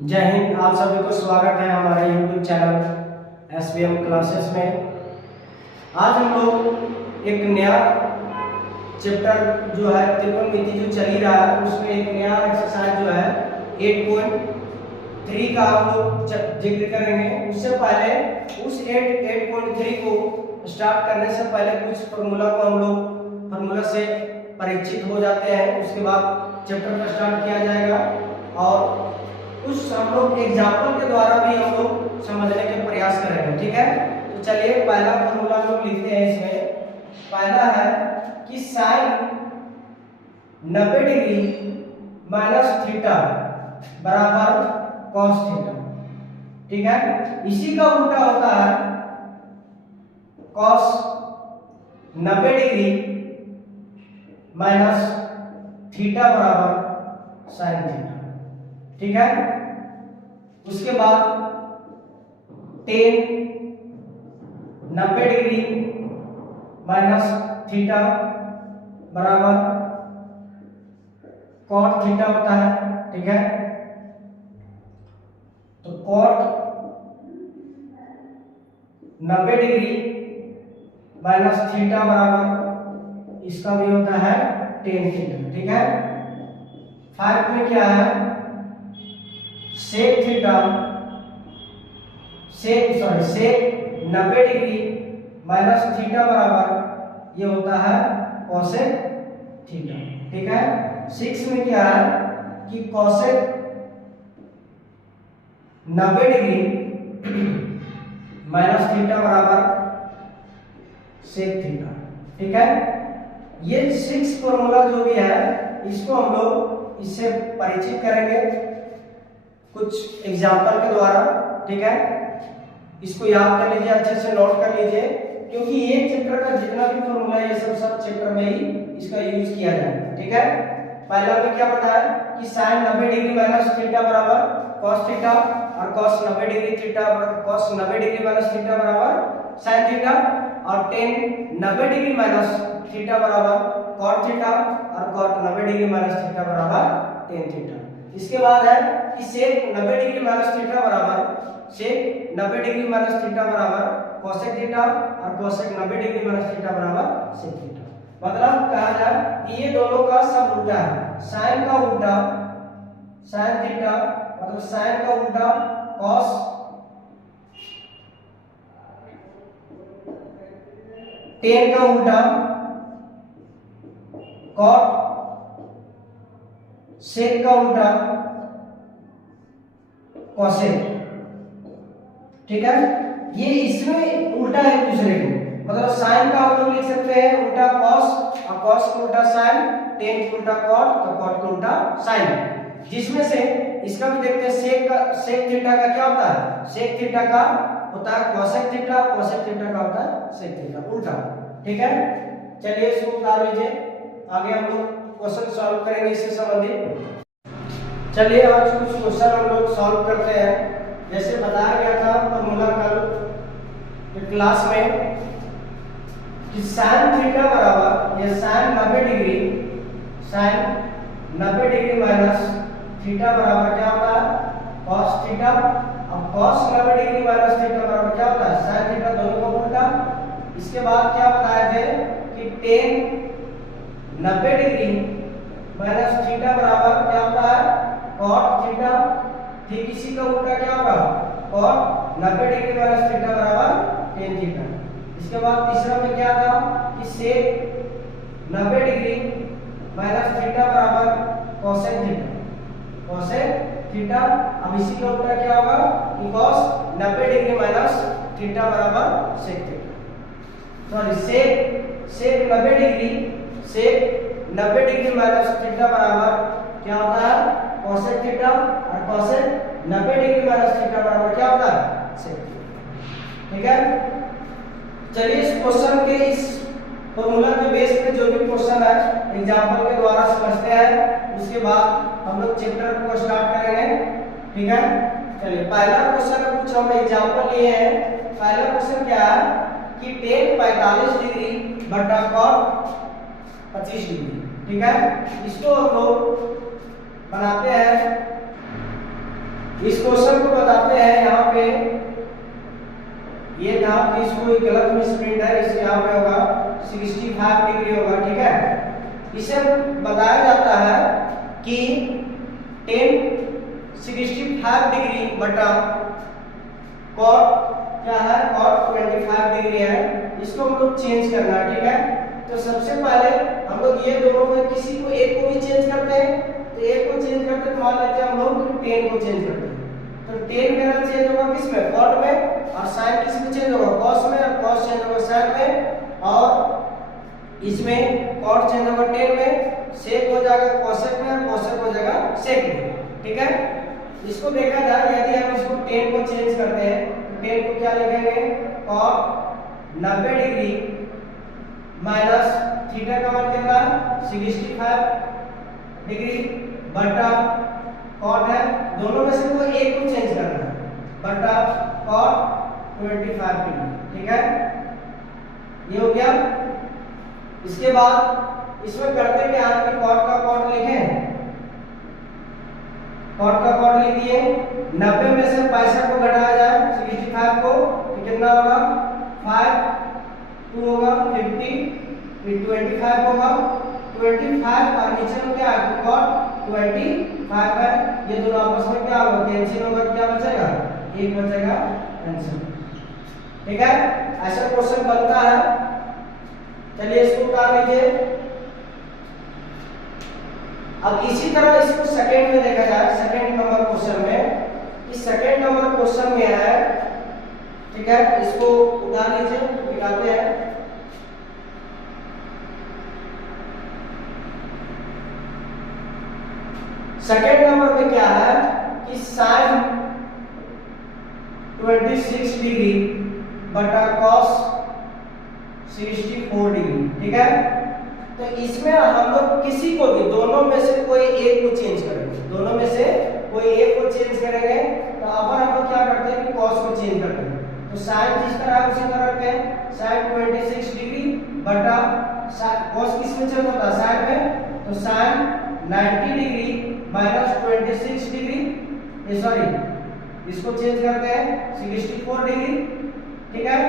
जय हिंद। आप सभी को स्वागत है हमारे YouTube चैनल SBM क्लासेस में। आज हम लोग एक नया चैप्टर जो है त्रिकोणमिति जो चल ही रहा है उसमें एक नया एक्सरसाइज जो है 8.3 का हम लोग जिक्र करेंगे। उससे पहले उस 8.3 को स्टार्ट करने से पहले कुछ फार्मूला को हम लोग फार्मूला से परिचित हो जाते हैं। उसके बाद चैप्टर का स्टार्ट किया जाएगा और कुछ हम लोग एग्जाम्पल के द्वारा भी हम लोग समझने के प्रयास करेंगे। ठीक है, तो चलिए पहला फॉर्मूला हम लोग लिखते हैं। इसमें पहला है कि साइन 90 डिग्री माइनस थीटा बराबर कॉस थीटा। ठीक है, इसी का उल्टा होता है कॉस 90 डिग्री माइनस थीटा बराबर साइन थीटा। ठीक है, उसके बाद टेन 90 डिग्री माइनस थीटा बराबर कॉट थीटा होता है। ठीक है, तो कॉट 90 डिग्री माइनस थीटा बराबर इसका भी होता है टेन थीटा। ठीक है, 5 में क्या है sec theta sec 90 degree minus theta बराबर ये होता है कोसेक थीटा। ठीक है, 6 में क्या है कि कोसेक 90 डिग्री माइनस थीटा बराबर सेक थीटा। ठीक है, ये 6 फॉर्मूला जो भी है इसको हम लोग इससे परिचित करेंगे कुछ एग्जाम्पल के द्वारा। ठीक है, इसको याद कर लीजिए, अच्छे से नोट कर लीजिए, क्योंकि ये चैप्टर का जितना भी फॉर्मूला है ये सब चैप्टर में ही इसका यूज किया जाएगा। ठीक है, पहला में क्या बताया कि sin 90 डिग्री माइनस थीटा बराबर cos थीटा और cos 90 degree theta cos 90 degree minus theta बराबर sin थीटा और tan 90 डिग्री माइनस थीटा बराबर cot थीटा और cot 90 डिग्री माइनस थीटा बराबर tan थीटा। इसके बाद है कि sec 90 डिग्री माइनस थीटा बराबर sec 90 डिग्री माइनस थीटा बराबर cosec थीटा और cosec 90 डिग्री माइनस थीटा बराबर sec थीटा। मतलब कहा जाए कि ये दोनों का सब उल्टा है। sin का उल्टा sin थीटा मतलब sin का उल्टा cos tan का उल्टा cot sec का उल्टा cosec। ठीक है, ये इसमें उल्टा है एक दूसरे को। मतलब sin का हम लोग लिख सकते हैं उल्टा cos और cos का उल्टा sin, tan का उल्टा cot तो cot का उल्टा sin। जिसमें से इसका भी देखते हैं sec थीटा का क्या होता है, sec थीटा का होता है cosec थीटा, cosec थीटा का होता है sec थीटा उल्टा। ठीक है, चलिए इसको उतार लीजिए, आगे हम लोग क्वेश्चन सॉल्व करेंगे इससे संबंधित। चलिए आज कुछ क्वेश्चन हम लोग सॉल्व करते हैं। जैसे बताया गया था फॉर्मूला कल क्लास में कि sin थीटा बराबर ये sin 90 डिग्री माइनस थीटा बराबर क्या होता है cos थीटा। अब cos 90 डिग्री माइनस थीटा बराबर क्या होता है sin थीटा, दोनों का उल्टा। इसके बाद क्या बताए थे कि tan 90 डिग्री माइनस थीटा बराबर क्या होता है cot थीटा। ठीक इसी का उल्टा क्या होगा cot 90 डिग्री माइनस थीटा बराबर tan थीटा। इसके बाद तीसरा में क्या था कि sec 90 डिग्री माइनस थीटा बराबर cosec थीटा थीटा। अब इसी का उल्टा क्या होगा कि cos 90 डिग्री माइनस थीटा बराबर sec theta. Sorry sec 90 degree minus theta बराबर क्या होता है cosec थीटा और cosec 90 डिग्री माइनस थीटा बराबर क्या होता है sec थीटा। ठीक है, चलिए इस क्वेश्चन के इस फॉर्मूला के बेस पे जो भी क्वेश्चन है एग्जांपल के द्वारा समझते हैं। उसके बाद हम लोग चैप्टर को स्टार्ट करेंगे। ठीक है, चलिए पहला क्वेश्चन कुछ हम एग्जांपल लिए हैं। पहला क्वेश्चन क्या है कि tan 45 डिग्री बटा cot 25 डिग्री। ठीक है, इसको हम लोग बनाते हैं इस क्वेश्चन को बताते हैं यहाँ पे, ये जहाँ पे इसको गलत मिसप्रिंट है, इसे यहाँ पे होगा 65 डिग्री होगा, ठीक है। इसे बताया जाता है कि 65 डिग्री बटा कॉट क्या है, कॉट 25 डिग्री है, इसको हम लोग चेंज करना है, ठीक है। तो सबसे पहले हम लोग ये दोनों में किसी को एक को भी चेंज करते हैं, तो एक को चेंज करते हैं, मान लेते हैं हम लोग 10 को चेंज करते हैं, तो 10 मेरा चेंज होगा किस में, कॉट में, और साइन किस में चेंज होगा, कॉस में, और कॉस चेंज होगा साइन में, और इसमें कॉट चेंज होगा 10 में, सेक हो जाएगा कोसेक में, और कोसेक हो जाएगा सेक में, ठीक है। इसको देखा जाए, यदि हम इसको 10 को चेंज करते हैं, तो 10 को क्या लिखेंगे, कॉट 90 डिग्री माइनस थीटा का मान कितना है 65 डिग्री बटा कॉट है, दोनों में से कोई एक को चेंज करना है, बटा कॉट 25 डिग्री, ठीक है। ये हो गया। इसके बाद इसमें करते क्या है कि कॉट का कॉट लिखें, कॉट का कॉट लिख दिए, 90 में से 65 को घटाया जाए 65 को, तो कितना होगा 5, 2 होगा 50, फिर 25 होगा 25, और नीचे में क्या है कॉट 25 है, ये दोनों आपस में क्या होगा कैंसिल होगा, क्या बचेगा 1 बचेगा आंसर, ठीक है। ऐसा क्वेश्चन बनता है। चलिए इसको उतार लीजिए। अब इसी तरह इसको सेकंड में देखा जाए, सेकंड नंबर क्वेश्चन में, इस सेकंड नंबर क्वेश्चन में है, ठीक है, इसको उतार लीजिए, दिखाते हैं। सेकंड नंबर में क्या है कि साइन 26 डिग्री बटा कॉस 64 डिग्री, ठीक है। तो इसमें हम लोग किसी को भी, दोनों में से कोई एक को चेंज करेंगे, दोनों में से कोई एक को चेंज करेंगे, तो अब हम लोग क्या करते हैं कि कॉस को चेंज करते हैं, तो साइन जिस तरह है उसी तरह रखते हैं, साइन 26 डिग्री बटा कॉस किस में चेंज होता है साइन में, तो साइन 90 डिग्री माइनस 26 डिग्री, ये सॉरी इसको चेंज करते हैं 64 डिग्री, ठीक है।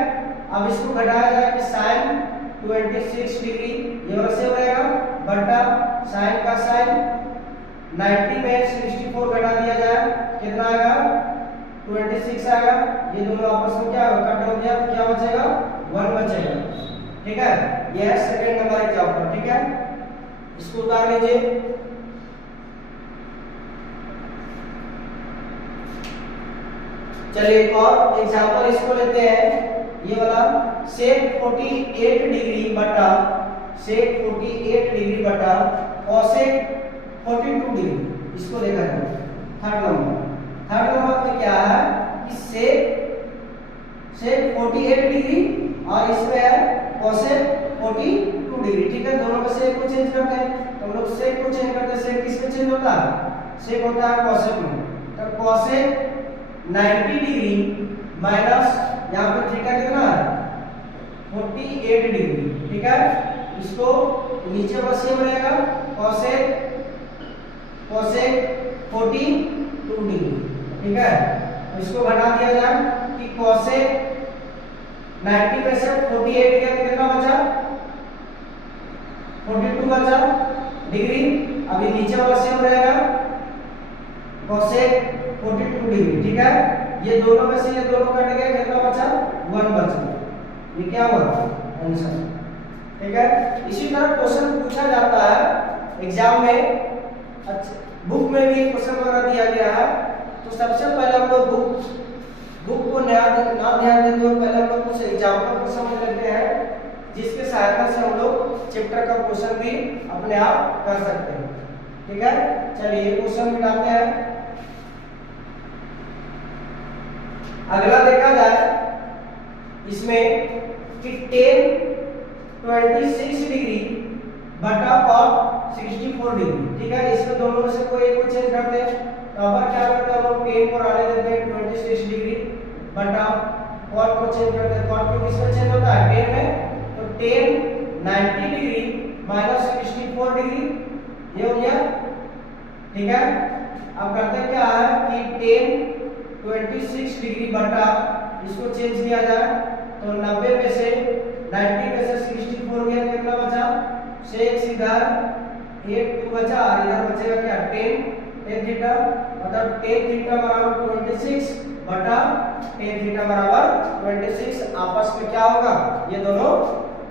अब इसको घटाया जाए कि साइन 26 डिग्री ये वाला सेम रहेगा, बटा साइन का साइन 90 में 64 घटा दिया जाए, कितना आएगा 26 आएगा, ये दोनों आपस में क्या होगा कट हो गया, तो क्या बचेगा 1 बचेगा, ठीक है। ये है सेकंड नंबर एग्जांपल, ठीक है। इसको उतार लीजिए। चलिए एक और एग्जांपल इसको लेते हैं, ये वाला सेक 48 डिग्री बटा कोसेक 42 डिग्री, इसको देखा जाए। थर्ड नंबर में क्या है कि सेक 48 डिग्री और इसमें है कोसेक 42 डिग्री, ठीक है। दोनों में से एक को चेंज करते हैं, तो हम लोग सेक को चेंज करते हैं, सेक किस में चेंज होता है, सेक होता है कोसेक में, तो कोसेक 90 डिग्री माइनस यहाँ पे थीटा कितना है 48 डिग्री, ठीक है। इसको नीचे बस सेम रहेगा कोसेक 42 डिग्री, ठीक है। तो इसको घटा दिया जाए कि कोसेक 90 में से 48 गया तो कितना बचा 42 बचा डिग्री, अभी नीचे वाला सेम रहेगा कोसेक 42 डिग्री, ठीक है। ये दोनों में से ये दोनों कट गए, कितना बचा 1 बचा, ये क्या हुआ आंसर, ठीक है। इसी तरह क्वेश्चन पूछा जाता है एग्जाम में, अच्छा बुक में भी क्वेश्चन वगैरह दिया गया है, तो सबसे पहले हम लोग बुक को ना ध्यान देते हुए पहले हम लोग कुछ एग्जाम्पल को समझ लेते हैं, जिसके सहायता से हम लोग चैप्टर का क्वेश्चन भी अपने आप कर सकते हैं, ठीक है। चलिए ये क्वेश्चन मिटाते हैं। अगला देखा जाए इसमें कि 26 डिग्री बटा कॉट 64 डिग्री, ठीक है। इसमें दोनों में से कोई एक को चेंज करते हैं, तो अब क्या करते हैं हम 10 को आने देते हैं 26 डिग्री बटा कॉट को चेंज करते हैं, कॉट को किसमें चेंज होता है 10 में, तो 10 90 डिग्री माइनस 64 डिग्री, ये हो गया, ठीक है। अब करते क्या है कि tan 26 डिग्री बटा इसको चेंज किया जाए तो 90 में से 90 में से 64 गया तो कितना बचा, शेष इधर 1 2 बचा और इधर बचेगा क्या tan थीटा, मतलब tan थीटा बराबर 26 बटा tan थीटा बराबर 26। आपस में क्या होगा, ये दोनों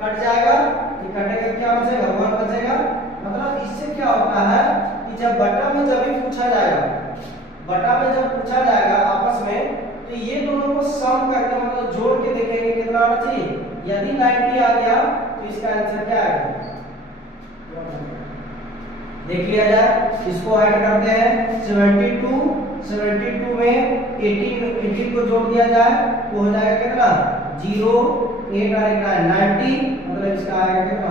कट जाएगा, ये कटेगा क्या बचेगा 1 बचेगा। मतलब इससे क्या होता है कि जब बटा में जब भी पूछा जाएगा, बटा में जब पूछा जाएगा आपस में, तो ये दोनों को सम करके मतलब जोड़ के देखेंगे कितना आना चाहिए। यदि 90 आ गया तो इसका आंसर क्या आएगा, देख लिया जाए। इसको ऐड करते हैं 72 में 18 को जोड़ दिया जाए तो हो जाएगा कितना 0 8 और 90, मतलब इसका आएगा कितना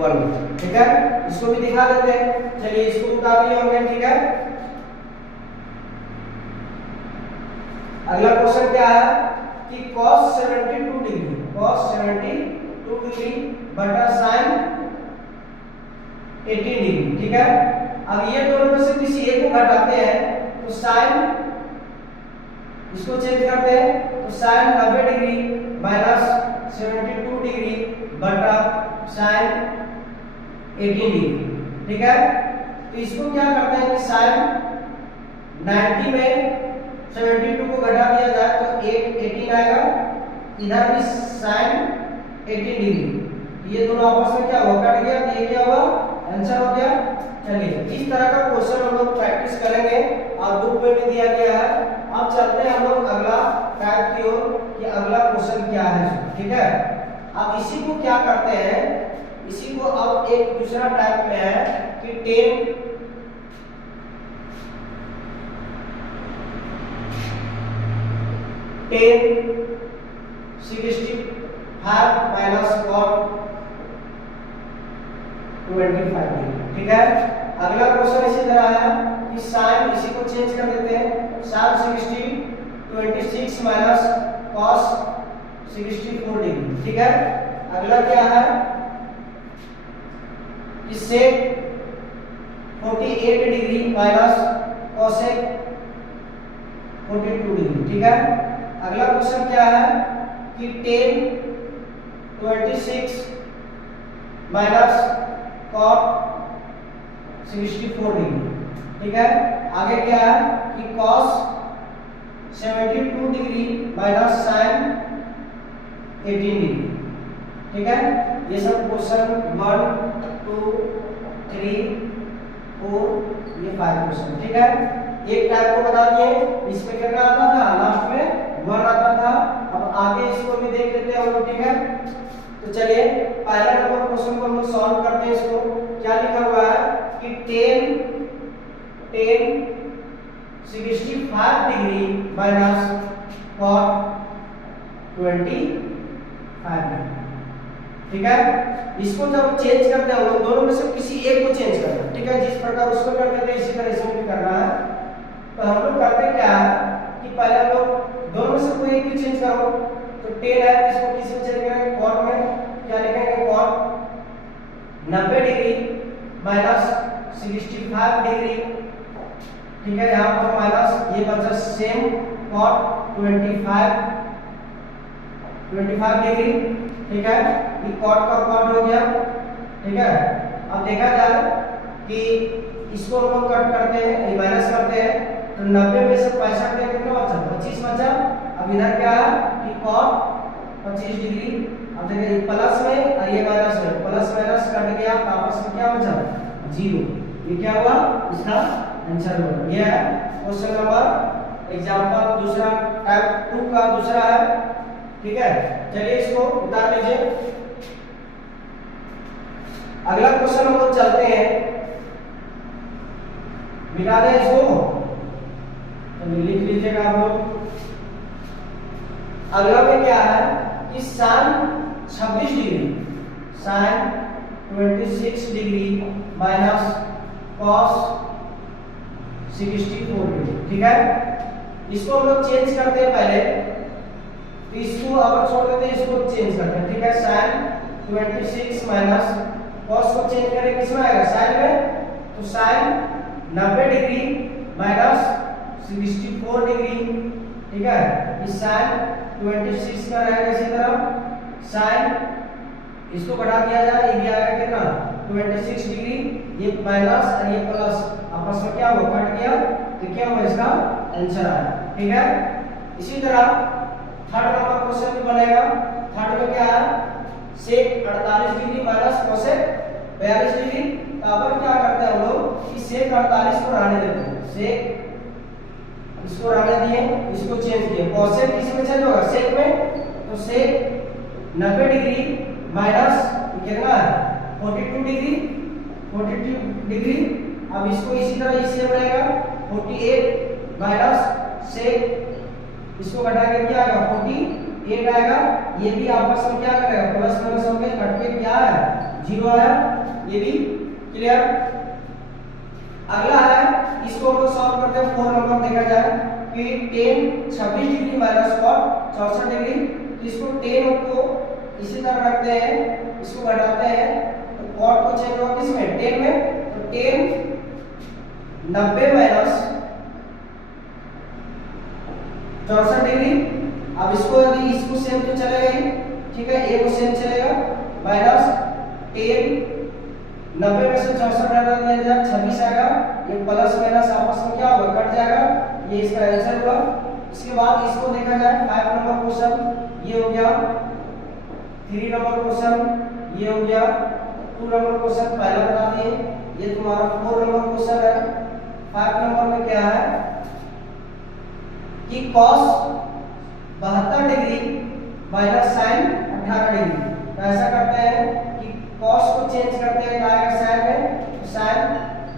1। ठीक है, इसको भी दिखा देते हैं, चलिए इसको उतार लिए होंगे। ठीक है, अगला क्वेश्चन क्या है कि cos 72 डिग्री बटा sin 18 डिग्री। ठीक है, अब ये दोनों में से किसी एक को घटाते हैं तो sin, इसको चेंज करते हैं तो sin 90 डिग्री माइनस 72 डिग्री बटा sin 18 डिग्री। ठीक है, तो इसको क्या करते हैं कि sin 90 में 72 को घटा दिया जाए तो 18 आएगा, इधर भी sin 18 डिग्री, ये दोनों आपस में क्या हुआ कट गया, तो ये क्या हुआ आंसर हो गया। चलिए इस तरह का क्वेश्चन हम लोग प्रैक्टिस करेंगे और बुक में भी दिया गया है। अब चलते हैं हम लोग अगला टाइप की ओर कि अगला क्वेश्चन क्या है। ठीक है, अब इसी को क्या करते हैं, इसी को अब एक दूसरा टाइप में है कि 65 माइनस cot 25 डिग्री। ठीक है, अगला क्वेश्चन इसी तरह है कि sin, इसी को चेंज कर देते हैं sin 26 माइनस cos 64 डिग्री। ठीक है, अगला क्या है कि sec 48 degree minus cosec 42 degree. ठीक है, अगला क्वेश्चन क्या है कि tan 26 माइनस cot 64 डिग्री। ठीक है, आगे क्या है कि cos 72 degree minus sin 18 degree. ठीक है, ये सब क्वेश्चन 1 2 3 4 ये 5 क्वेश्चन। ठीक है, एक टाइप को बता दिए, इसमें कितना आता था लास्ट में 1 आता था। अब आगे इसको भी देख लेते हैं हम लोग। ठीक है, तो चलिए पहला नंबर क्वेश्चन को हम लोग सॉल्व करते हैं। इसको क्या लिखा हुआ है कि tan 65 degree minus cot 25 degree. ठीक है, इसको जब चेंज करते हैं हम लोग दोनों में से किसी एक को चेंज करना है। ठीक है, जिस प्रकार उसको करते थे इसी तरह इसमें भी करना है। तो हम लोग करते क्या है कि पहले हम लोग दोनों में से कोई एक भी चेंज करो, तो tan है इसको किस में चेंज करेंगे cot में, क्या लिखेंगे cot 90 डिग्री माइनस 65 डिग्री। ठीक है, यहाँ पर माइनस ये बचा सेम cot 25 डिग्री। ठीक है, ये cot का cot हो गया। ठीक है, अब देखा जाए कि इसको हम लोग कट करते हैं, माइनस करते हैं, तो 90 में से 65 में कितना बचा 25 बचा। अब इधर क्या है कि cot 25 डिग्री। अब देखिए ये प्लस में और ये माइनस में, प्लस माइनस कट गया तो आपस में क्या बचा 0। ये क्या हुआ इसका आंसर हुआ। ये है क्वेश्चन नंबर एग्जांपल दूसरा टाइप 2 का दूसरा है। ठीक है, चलिए इसको उतार लीजिए। अगला क्वेश्चन हम लोग चलते हैं, मिटा दें इसको, तो लिख लीजिएगा आप लोग। अगला में क्या है कि sin 26 degree, sin 26 degree minus cos 64 degree. ठीक है, इसको हम लोग चेंज करते हैं पहले, तो इसको अगर छोड़ देते हैं इसको चेंज करते हैं। ठीक है, sin 26 माइनस cos को चेंज करें किसमें आएगा sin में, तो साइन 90 डिग्री माइनस 64 डिग्री, ठीक है। इस साइन 26 का रहेगा इसी तरह साइन, इसको बढ़ा दिया जाए, ये भी आएगा कितना 26 डिग्री, ये माइनस और ये प्लस आपस में क्या हुआ कट गया, तो क्या हुआ इसका आंसर आया, ठीक है। इसी तरह थर्ड नंबर क्वेश्चन भी बनेगा। थर्ड में क्या है सेक 48 डिग्री माइनस कोसेक 42 डिग्री। तो अब क्या करते हैं हम लोग कि सेक 48 को रहने देते हैं, सेक इसको रहने दिए, इसको चेंज किए, कोसेक किस में चेंज होगा सेक में, तो सेक 90 डिग्री माइनस कितना है 42 डिग्री, 42 डिग्री। अब इसको इसी तरह इससे बनेगा 48 माइनस सेक, इसको घटा के क्या आएगा 48 आएगा। ये भी आपस में क्या करेगा प्लस माइनस हो गया, कट के क्या है 0 आया, ये भी क्लियर। अगला है इसको हम लोग सॉल्व करते हैं 4 नंबर देखा जाए कि 10 26 डिग्री माइनस cot 64 डिग्री। तो इसको 10 को इसी तरह रखते हैं, इसको घटाते हैं तो cot को चेंज होगा किसमें 10 में, तो 10 90 माइनस 64 डिग्री। अब इसको यदि इसको सेम तो चलेगा ही, ठीक है, ए को सेम चलेगा माइनस 10 90 में से 64 हटा दिया जाए 26 आएगा, ये प्लस माइनस आपस में क्या होगा कट जाएगा, ये इसका आंसर हुआ। इसके बाद इसको देखा जाए 5 नंबर क्वेश्चन ये हो गया, 3 नंबर क्वेश्चन ये हो गया, 2 नंबर क्वेश्चन पहला बता दिए, ये तुम्हारा 4 नंबर क्वेश्चन है। 5 नंबर में क्या है कि cos 72 degree minus sin 18 degree. तो ऐसा करते हैं कि cos को चेंज करते हैं क्या आएगा sin में, तो sin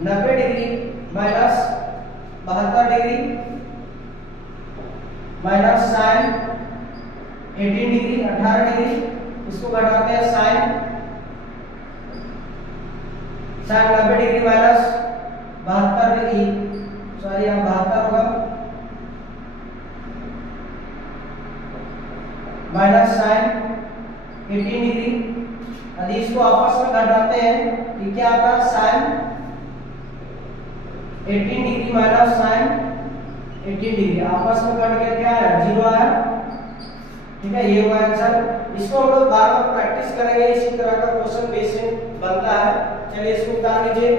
90 degree minus 72 degree minus sin 18 degree 18 degree. इसको घटाते हैं sin 90 degree minus 72 degree, sorry यहाँ 72 होगा माइनस sin 18 डिग्री। यदि इसको आपस में घटाते हैं कि क्या आता है sin 18 degree minus sin 18 degree, आपस में कट गया क्या है 0 आया, ठीक है, ये हुआ आंसर। इसको हम लोग बार बार प्रैक्टिस करेंगे, इसी तरह का क्वेश्चन बेसिक बनता है। चलिए इसको उतार लीजिए।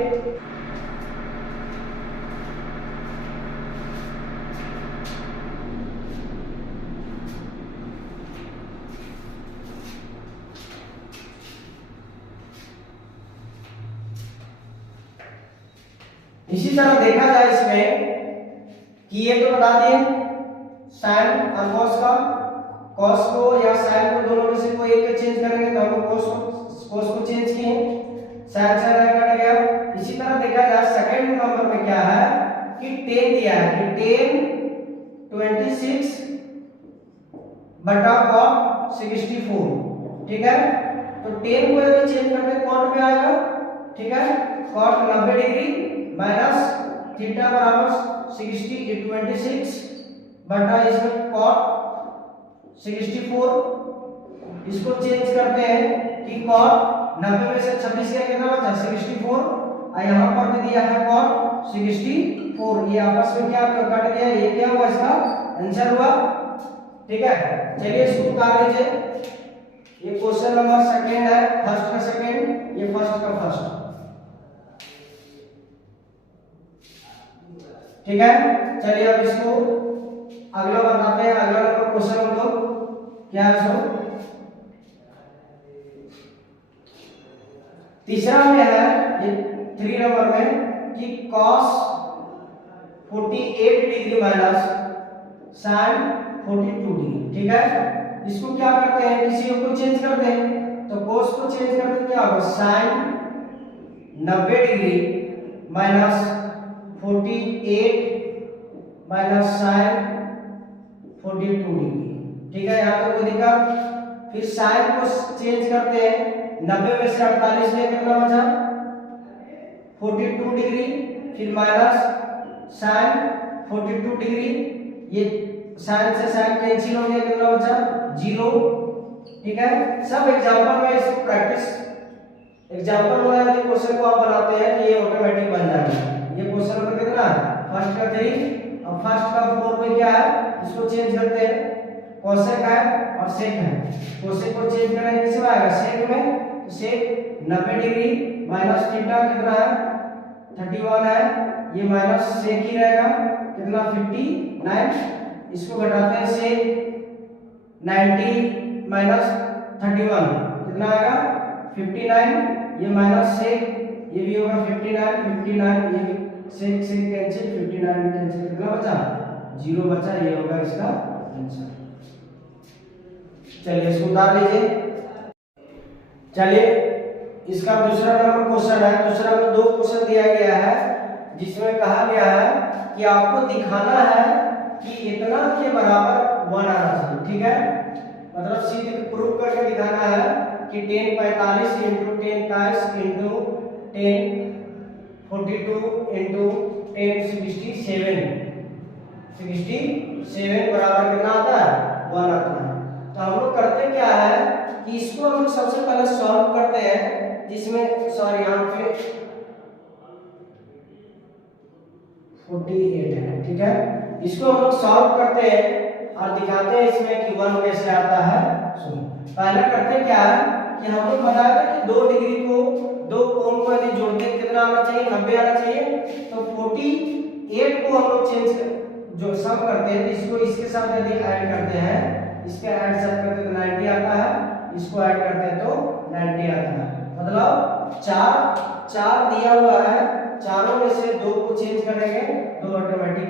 इसी तरह देखा जाए इसमें कि ये तो बता दिए sin और cos का, cos को या sin को दोनों में से कोई एक का चेंज करेंगे तो हम लोग cos को चेंज किए, sin से कट गया। इसी तरह देखा जाए सेकंड नंबर में क्या है कि 10 दिया है कि 10 26 बटा cot 64, ठीक है। तो 10 को यदि चेंज करते हैं cot में आएगा, ठीक है, cot 90 डिग्री माइनस थीटा बराबर 26 बटा इसमें cot 64। इसको चेंज करते हैं कि cot 90 में से 26 का कितना बचा 64, और यहाँ पर भी दिया है cot 64, ये आपस में क्या कट गया, ये क्या हुआ इसका आंसर हुआ, ठीक है। चलिए इसको उतार लीजिए। ये क्वेश्चन नंबर सेकंड है, फर्स्ट का सेकंड, ये फर्स्ट का फर्स्ट, ठीक है। चलिए अब इसको अगला बताते हैं। अगला नंबर क्वेश्चन हम लोग क्या है सो तीसरा में है ये 3 नंबर में कि cos 48 degree minus sin 42 degree, ठीक है। इसको क्या करते हैं किसी को चेंज करते हैं, तो cos को चेंज करते क्या होगा sin 90 degree minus 48 minus sin 42 degree, ठीक है। यहाँ तक कोई दिक्कत। फिर sin को चेंज करते हैं, 90 में से 48 में कितना बचा 42 डिग्री, फिर माइनस sin 42 डिग्री, ये sin से sin कैंसिल हो गया, कितना बचा 0, ठीक है। सब एग्जांपल में इसको प्रैक्टिस एग्जाम्पल वाला यदि क्वेश्चन को आप बनाते हैं तो ये ऑटोमेटिक बन जाएगा। ये क्वेश्चन नंबर कितना है, फर्स्ट का 3, और फर्स्ट का 4 में क्या है, इसको चेंज करते हैं, कोसेक है और सेक है। कोसेक को चेंज करेंगे किस में आएगा, सेक में, तो सेक 90 डिग्री माइनस थीटा कितना है 31 है, ये माइनस सेक ही रहेगा कितना 59, इसको घटाते हैं सेक 90 माइनस 31 कितना आएगा 59, ये माइनस सेक ये भी होगा 59 ये सेक से कैंसिल 59 में कैंसिल कितना बचा 0 बचा, ये होगा इसका आंसर। चलिए इसको उतार लीजिए। चलिए इसका दूसरा नंबर क्वेश्चन है। दूसरा में 2 क्वेश्चन दिया गया है जिसमें कहा गया है कि आपको दिखाना है कि इतना के बराबर 1 आना चाहिए, ठीक है, मतलब सीधे प्रूव करके दिखाना है कि 10 45 इंटू 10 22 इंटू 10 42 इंटू 10 67 बराबर कितना आता है 1 आता है। तो हम लोग करते क्या है कि इसको हम लोग सबसे पहले सॉल्व करते हैं, जिसमें सॉरी यहाँ पे 48 है, ठीक है, इसको हम लोग सॉल्व करते हैं और दिखाते हैं इसमें कि 1 कैसे आता है। सुनो पहले करते क्या है कि हम लोग बताया था कि 2 डिग्री को 2 कोण को यदि जोड़ते कितना आना चाहिए 90 आना चाहिए। तो 48 को हम लोग चेंज जो सम करते हैं तो इसको इसके साथ यदि ऐड करते हैं, इसके ऐड सब करते हैं तो 90 आता है, इसको ऐड करते हैं तो 90 आता है। मतलब 4 दिया हुआ है, चारों में से 2 को चेंज करेंगे तो ऑटोमेटिक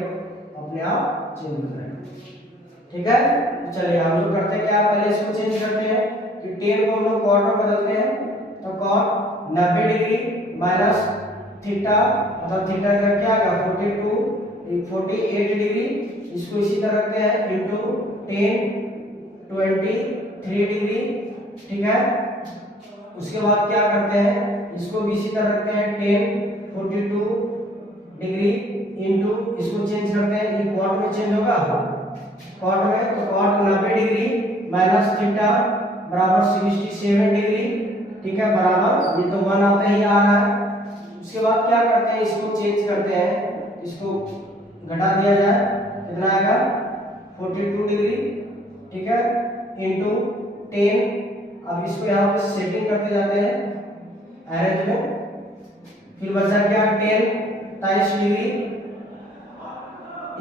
अपने आप चेंज हो जाएगा, ठीक है। तो चलिए हम लोग करते हैं क्या, पहले इसको चेंज करते हैं कि 10 को हम लोग कॉट में बदलते हैं, तो कॉट 90 डिग्री माइनस थीटा, मतलब थीटा का क्या आएगा 48 डिग्री, इसको इसी तरह रखते हैं इनटू 10 23 डिग्री, ठीक है। उसके बाद क्या करते हैं, इसको भी इसी तरह रखते हैं 10 42 डिग्री इनटू, इसको चेंज करते हैं, ये कॉट में चेंज होगा कॉट में, तो कॉट 90 डिग्री माइनस थीटा बराबर 67 डिग्री, ठीक है, बराबर ये तो 1 आता ही आ रहा है। उसके बाद क्या करते हैं, इसको चेंज करते हैं, इसको घटा दिया जाए कितना आएगा 42 डिग्री, ठीक है, इनटू 10। अब इसको यहाँ पे सेटिंग करते जाते हैं अरेंज में, फिर बचा क्या 10 23 डिग्री,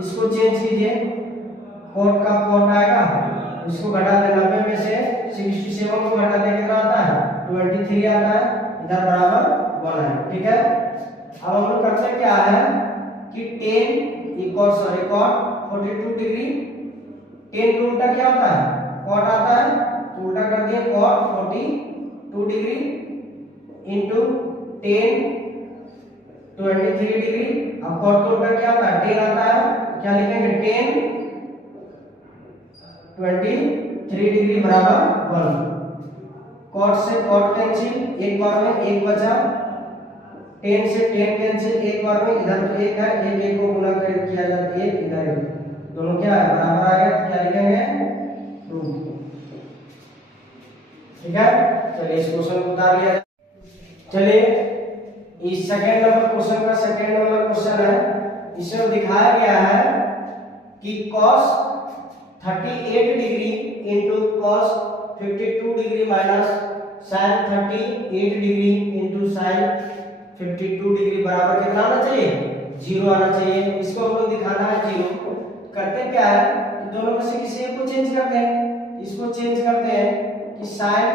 इसको चेंज कीजिए, कोट का कोट आएगा, इसको घटा दे 90 में से 67 को घटा दे कितना आता है 23 आता है, इधर बराबर 1 है, ठीक है। अब हम लोग करते क्या है कि 10 इक्वल सॉरी कॉट 42 डिग्री, 10 का उल्टा क्या होता है कॉट आता है, तो उल्टा कर दिया कॉट 42 डिग्री इनटू 10 23 डिग्री। अब कॉट का उल्टा क्या होता है 10 आता है, क्या लिखेंगे 10 23 डिग्री बराबर 1। कॉट से कॉट कैंसिल, एक बार में एक बचा, 10 से 10 कैंसिल एक बार में, इधर तो एक है, एक को गुना कर किया जाता है, एक इधर दोनों क्या है बराबर आ गया, क्या लिखेंगे 2, ठीक है। चलिए इस क्वेश्चन को उतार लिया। चलिए इस सेकंड नंबर क्वेश्चन का सेकंड नंबर क्वेश्चन है, इसमें दिखाया गया है कि cos 38 degree into cos 52 degree minus sin 38 degree into sin 52 degree बराबर कितना आना चाहिए 0 आना चाहिए। इसको हम लोग दिखाना है 0। करते क्या है, दोनों में से किसी एक को चेंज करते हैं, इसको चेंज करते हैं कि sin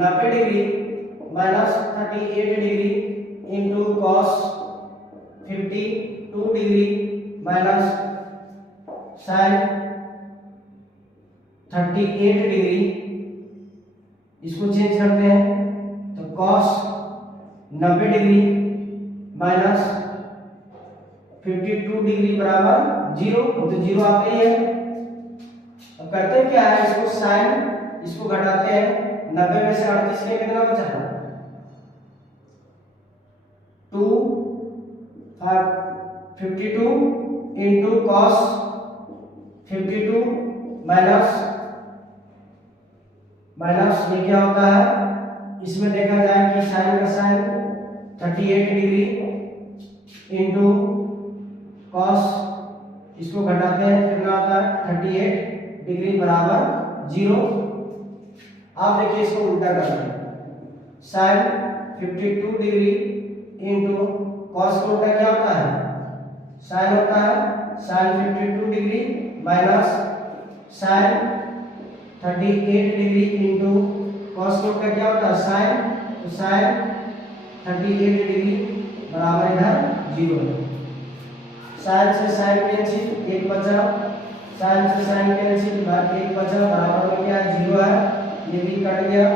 90 degree minus 38 degree into cos 52 degree minus sin 38 degree, इसको चेंज करते हैं तो cos 90 डिग्री माइनस 52 डिग्री बराबर 0, तो 0 आता ही है। अब करते क्या है, इसको sin, इसको घटाते हैं 90 में से 38 के कितना बचा 2 52 इनटू cos 52 माइनस ये क्या होता है इसमें देखा जाए कि साइन का साइन 38 डिग्री इंटू कॉस, इसको घटाते हैं कितना आता है 38 डिग्री बराबर 0। आप देखिए इसको उल्टा करते हैं, साइन 52 डिग्री इंटू कॉस का उल्टा क्या होता है साइन होता है, sine 52 degree minus sine 38 degree into cos का उल्टा क्या होता है साइन, तो साइन 38 डिग्री बराबर इधर 0। साइन से साइन कैंसिल, एक बचा, साइन से साइन कैंसिल, एक बचा, बराबर में क्या है 0 है, ये भी कट गया,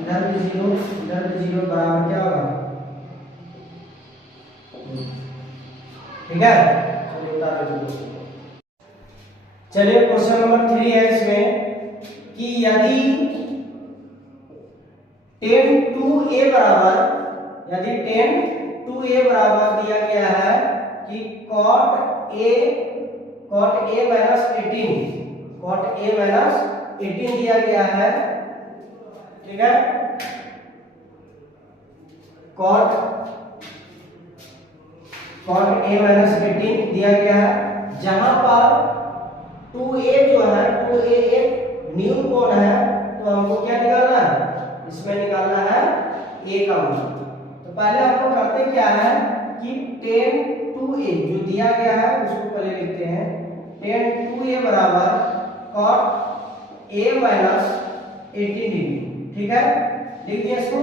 इधर भी 0, इधर भी 0, बराबर क्या होगा, ठीक है। चलिए क्वेश्चन नंबर 3 है इसमें कि यदि tan 2a बराबर, यदि tan 2a बराबर दिया गया है कि cot a माइनस 18 दिया गया है, ठीक है, cot a माइनस 18 दिया गया है, जहां पर 2a जो है 2a एक न्यू कोण है, तो हमको क्या निकालना है, इसमें निकालना है a का मान। तो पहले हमको करते क्या है कि tan 2a जो दिया गया है उसको पहले लिखते हैं, tan 2a बराबर cot a माइनस 18 डिग्री, ठीक है, लिख दिया इसको।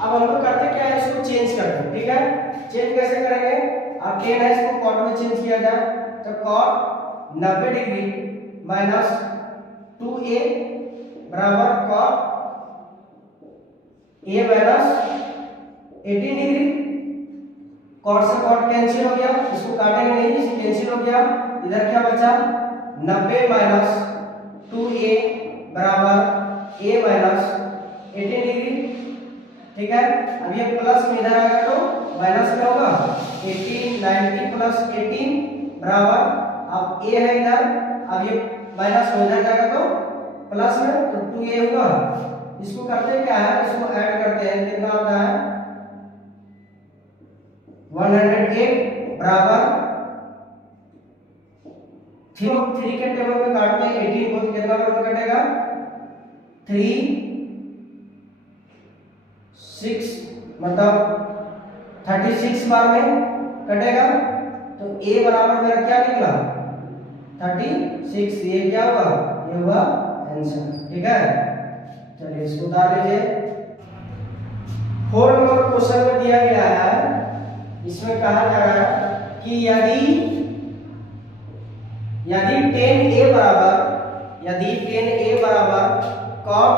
अब हम लोग करते क्या है, इसको चेंज करते हैं, ठीक है। चेंज कैसे करेंगे, अब tan है इसको cot में चेंज किया जाए, तो cot 90 डिग्री माइनस 2a बराबर cot a minus 18 degree, cot से cot कैंसिल हो गया, इसको काटेंगे नहीं, इसको कैंसिल हो गया, इधर क्या बचा 90 माइनस 2a बराबर a माइनस 18 डिग्री, ठीक है। अब ये प्लस में इधर आएगा तो माइनस में होगा, 18 90 प्लस 18 बराबर, अब a है इधर, अब ये माइनस में इधर जाएगा तो प्लस में, तो 2a होगा। इसको करते क्या है, इसको ऐड करते हैं, कितना होता है 108 बराबर 3 के टेबल में काटते हैं 18 को, कितना बार में कटेगा 3 6 मतलब 36 बार में कटेगा, तो a बराबर मेरा क्या निकला 36, ये क्या हुआ, ये हुआ आंसर, ठीक है। चलिए इसको उतार लीजिए। 4 नंबर क्वेश्चन में दिया गया है, इसमें कहा जा रहा है कि यदि tan a बराबर cot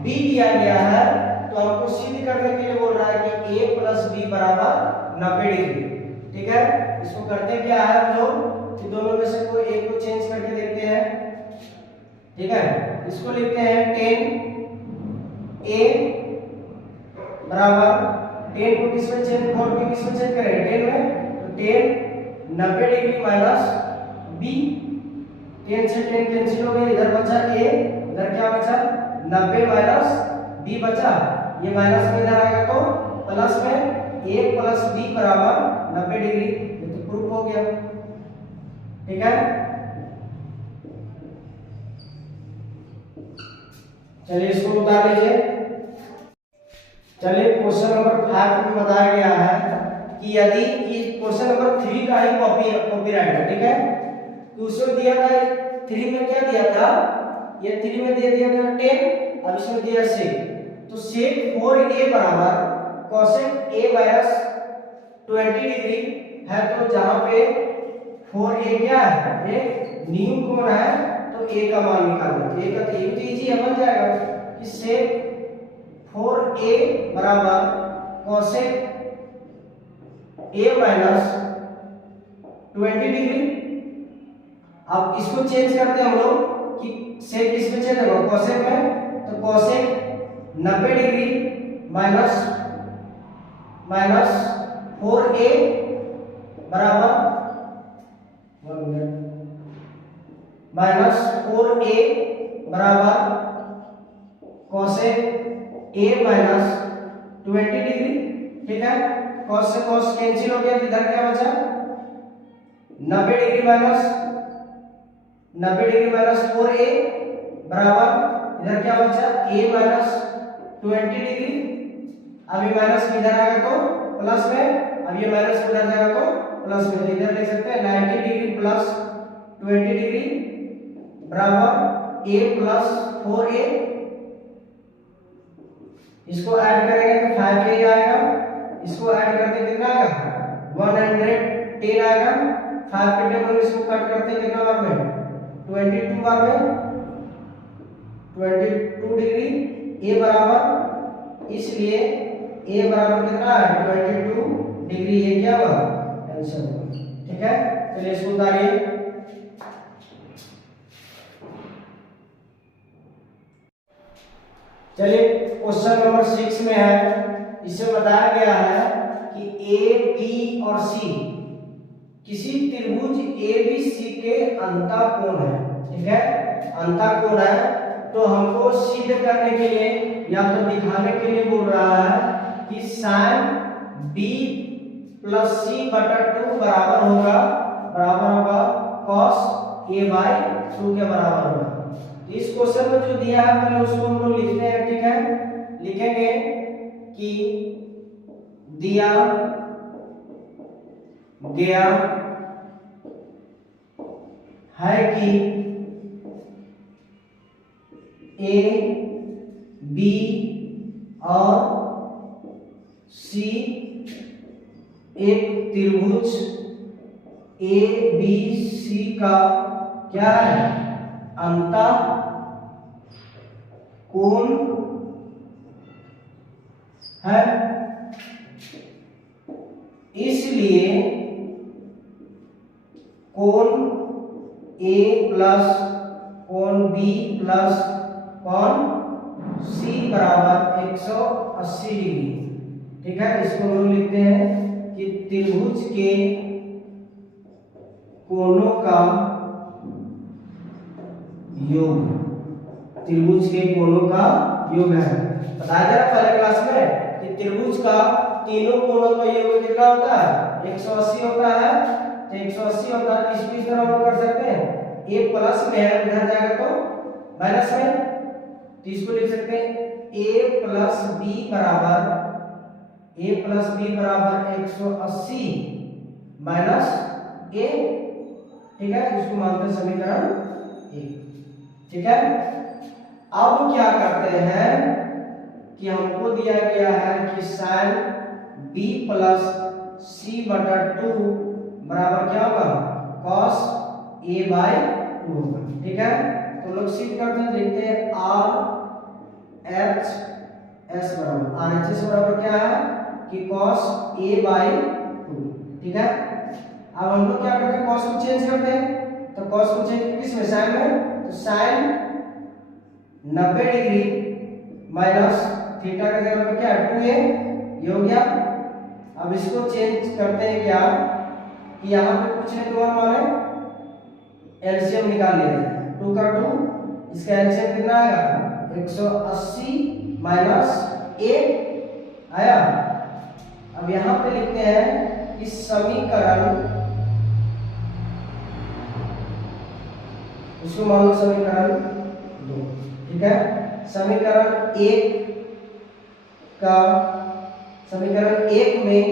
b दिया गया है, तो हमको सिद्ध करने के लिए बोल रहा है कि a प्लस b बराबर 90 डिग्री, ठीक है। इसको करते क्या है हम लोग कि दोनों में से कोई एक को चेंज करके देखते हैं, ठीक है। इसको लिखते हैं tan a बराबर, tan को किसमें चेंज, cot को किसमें चेंज करेंगे tan में, तो tan 90 degree minus b, tan से tan कैंसिल हो गया, इधर बचा a, इधर क्या बचा 90 माइनस b बचा, ये माइनस में इधर आएगा तो प्लस में a प्लस b बराबर 90 डिग्री, ये तो प्रूफ हो गया, ठीक है। चलिए इसको उतार लीजिए। चलिए क्वेश्चन नंबर 5 में बताया गया है कि यदि क्वेश्चन नंबर 3 का ही कॉपीराइट है, ठीक है, तो उसमें दिया था 3 में क्या दिया था, ये 3 में दे दिया था 10, अब इसमें दिया sec, तो sec 4a बराबर cosec a माइनस 20 डिग्री है, तो जहां पे 4a क्या है, एक न्यू कोण है, तो a का मान निकालना, a का तो इजी बन जाएगा कि sec 4a बराबर cosec a माइनस 20 डिग्री। अब इसको चेंज करते हैं हम लोग कि sec किसमें चेंज होगा, cosec में, तो cosec 90 डिग्री माइनस 4a बराबर माइनस 4a बराबर cosec a माइनस 20 डिग्री, ठीक है। कॉस से कॉस कैंसिल हो गया, इधर क्या बचा 90 डिग्री माइनस 4a बराबर इधर क्या बचा a माइनस 20 डिग्री। अब ये माइनस इधर आएगा तो प्लस में, अब ये माइनस इधर जाएगा तो प्लस में, तो इधर लिख सकते हैं 90 डिग्री प्लस 20 डिग्री बराबर a प्लस 4a। इसको ऐड करेंगे तो 5a आएगा, इसको ऐड करते कितना आएगा 110 आएगा। 5 के टेबल में इसको कट करते कितना बार में 22 बार में 22 डिग्री a बराबर, इसलिए a बराबर कितना है 22 डिग्री। ये क्या हुआ आंसर हुआ, ठीक है। चलिए इसको उतारिए। चलिए क्वेश्चन नंबर 6 में है, इसमें बताया गया है कि ए बी और सी किसी त्रिभुज एबीसी के अंतःकोण है, ठीक है। अंतःकोण है तो हमको सिद्ध करने के लिए या तो दिखाने के लिए बोल रहा है कि sin b प्लस सी बटा 2 बराबर होगा cos a बाई 2 के बराबर होगा। इस क्वेश्चन में जो दिया है पहले उसको हम लोग लिखते हैं, ठीक है। लिखेंगे कि दिया गया है कि ए बी और सी एक त्रिभुज ए बी सी का क्या है अंतःकोण है, इसलिए कोण ए प्लस कोण बी प्लस कोण सी बराबर 180 डिग्री, ठीक है। इसको हम लोग लिखते हैं कि त्रिभुज के कोणों का योग, त्रिभुज के कोणों का योग है। बताया था पहले क्लास में कि त्रिभुज का तीनों कोणों का योग कितना होता है 180 होता है। तो 180 होता है, किस तरह हम कर सकते हैं a प्लस में है इधर जाएगा तो माइनस में, तो इसको लिख सकते हैं a प्लस b बराबर 180 माइनस a, ठीक है। इसको मानते हैं समीकरण 1, ठीक है। अब क्या करते हैं कि हमको दिया गया है कि sin b प्लस सी बटा 2 बराबर क्या होगा cos a बाई 2 होगा, ठीक है। तो लोग सिद्ध करते हैं, देखते हैं आर एच एस बराबर आर एच एस बराबर क्या है कि cos a बाई 2, ठीक है। अब हम लोग क्या करते हैं cos को चेंज करते हैं, तो cos को चेंज किस में sin में, तो sin 90 डिग्री माइनस थीटा का जगह पे क्या है 2a, ये हो गया। अब इसको चेंज करते हैं क्या कि यहाँ पे कुछ नहीं तो माने एलसीएम निकाल लिया 2 का 2, इसका एलसीएम कितना आएगा 180 माइनस a आया। अब यहाँ पे लिखते हैं कि समीकरण, इसको मान लो समीकरण 2, ठीक है। समीकरण 1 में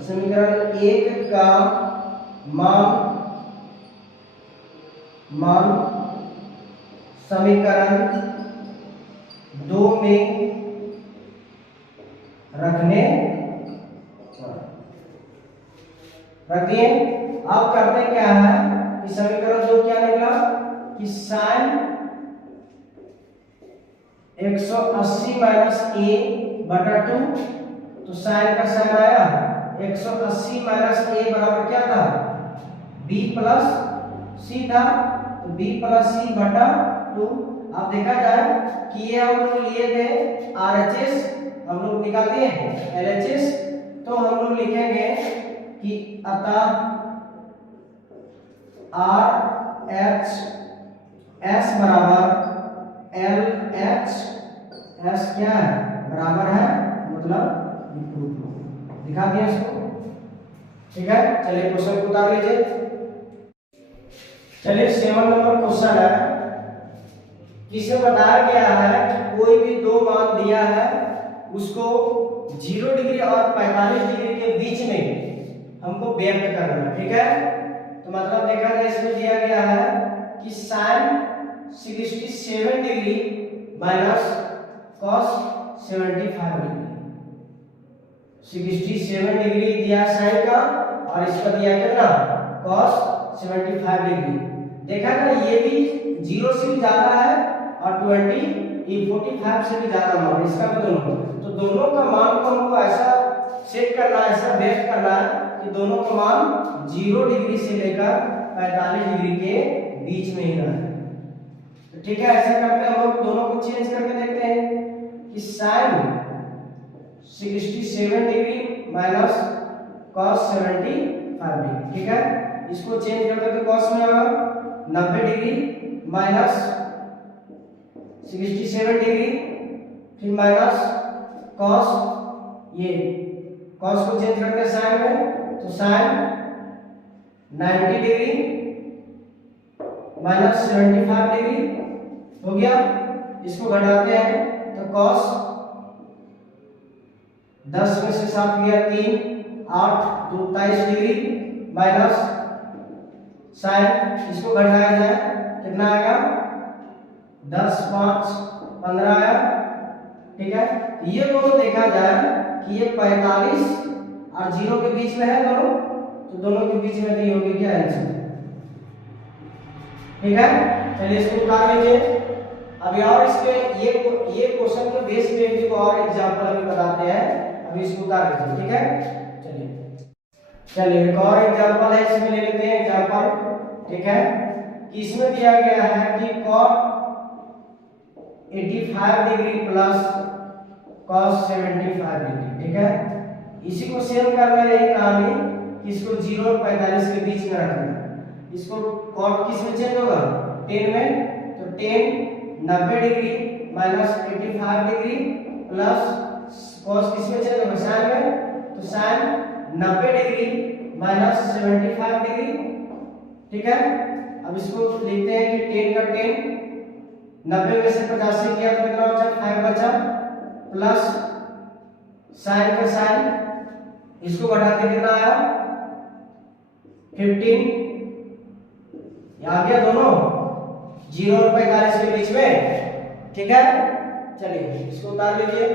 समीकरण 1 का मान समीकरण 2 में रख दिए। अब करते क्या है कि समीकरण 2 क्या निकला कि sin 180 माइनस a बटा 2, तो sin का sin आया 180 माइनस a बराबर क्या था b प्लस c था, तो b प्लस c बटा 2। अब देखा जाए कि ये हम लोग लिए थे RHS, हम लोग निकाल दिए LHS, तो हम लोग लिखेंगे कि अतः RHS बराबर LHS क्या है बराबर है, मतलब विपरीत दिखा दिया इसको। ठीक है, चलिए क्वेश्चन को उतार लीजिए। चलिए 7 नंबर क्वेश्चन है, किसे बताया गया है कि कोई भी दो मान दिया है, उसको 0 डिग्री और 45 डिग्री के बीच में हमको व्यक्त करना है। ठीक है, तो मतलब देखा जाए इसमें दिया गया है कि sin 67 degree minus cos 75 degree, 67 degree दिया sin का और इसका दिया कितना cos 75 डिग्री। देखा ना, ये भी 0 से भी ज्यादा है और 45 से भी ज्यादा मान, इसका भी दोनों, तो दोनों का मान को हमको ऐसा सेट करना है, ऐसा व्यक्त करना है कि दोनों का मान 0 डिग्री से लेकर 45 डिग्री के बीच में ही रहे। तो ठीक है, ऐसा करते हैं हम लोग, दोनों को चेंज करके देखते हैं कि sin 67 degree minus cos 75 degree. ठीक है, इसको चेंज करते तो cos में होगा 90 डिग्री माइनस 67 डिग्री, फिर माइनस cos, ये cos को चेंज करते हैं sin में, तो sin 90 डिग्री माइनस 75 डिग्री हो गया। इसको घटाते हैं तो cos 10 में से 7 गया 3, 8 2 23 डिग्री माइनस sin, इसको घटाया जाए कितना आएगा 10 5 15 आया। ठीक है, ये दोनों देखा जाए कि ये 45 और 0 के बीच में है दोनों, तो दोनों के बीच में दी होगी क्या आंसर। ठीक है, चलिए इसको उतार लीजिए। अभी और इसके ये क्वेश्चन के बेस पे एक और एग्जांपल अभी बताते हैं, अभी इसको उतार लीजिए। ठीक है, चलिए एक और एग्जांपल है, इसमें ले लेते हैं एग्जांपल। ठीक है, कि इसमें दिया गया है कि cot 85 degree plus cos 75 degree. ठीक है, इसी को सेम करना है, यही कहानी कि इसको 0 और 45 के बीच में रखना है। इसको cot किस में चेंज होगा 10 में, तो 10 90 degree minus 85 degree plus cos किस में चेंज होगा sin में, तो sin 90 डिग्री माइनस 75 डिग्री। ठीक है, अब इसको लिखते हैं कि 10 का 10, 90 में से 85 किया तो कितना बचा 5 बचा, प्लस sin का sin, इसको घटाते कितना आया 15, आ गया दोनों 0 और 45 के बीच में। ठीक है, चलिए इसको उतार लीजिए।